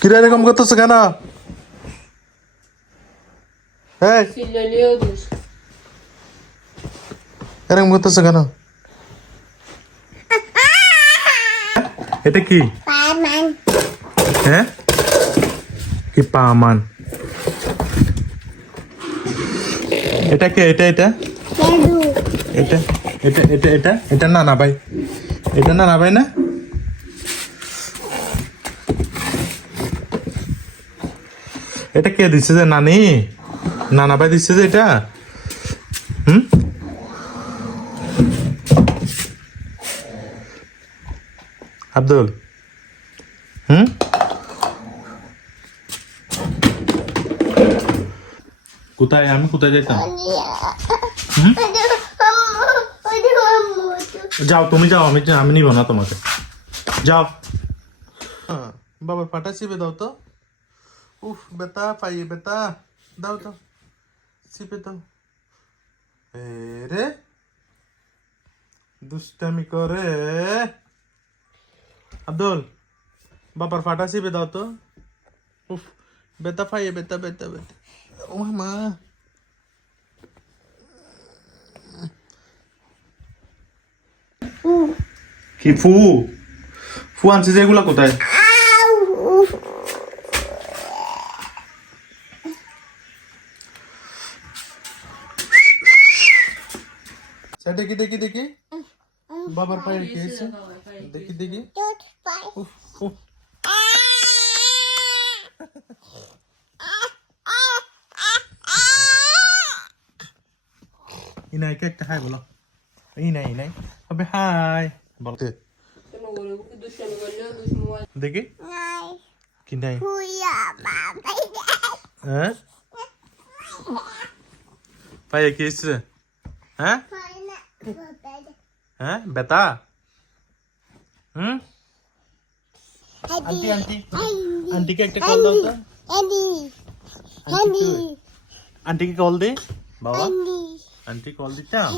কিরা এরকম করতেছে কেন? এই এরকম করতেছে কেন? এটা কি? হ্যাঁ কি পামান? এটা কে? এটা এটা এটা এটা এটা এটা এটা না না ভাই, এটা না না ভাই না, এটা কে দিচ্ছে যে? নানি নানা ভাই দিচ্ছে যে এটা? হুম আব্দুল, হুম কোথায়? আমি কোথায় যাইতাম? যাও তুমি যাও, আমি নিব না তোমাকে, যাও। বাবার পাটা চিপে দাও তো। উফ বেতা পাইয়ে বেতা, দাও দাও চিপে দাও। রে দুষ্টামি করে। আব্দুল বাবার ফাটা চিপে দাও তো। উফ বেতা পাইয়ে বেতা বেতা বেতা। ও মা কি ফু? ফু আনছে যে, এগুলা কোথায়? দেখি দেখি দেখি বাবার পায়ে কি হয়েছে? দেখি দেখি। উফ, উফ। ইনাই কে একটা হাই বলো। ইনাই ইনাই আবে হাই বলতে দেখি কি নাই। হ্যাঁ পায়ে কি হয়েছে? হ্যাঁ হ্যাঁ বেতা। হুম আন্টি আন্টি আন্টিকে একটা কল দাও তো। আন্টিকে কল দে বাবা, আন্টি কল দিতাম।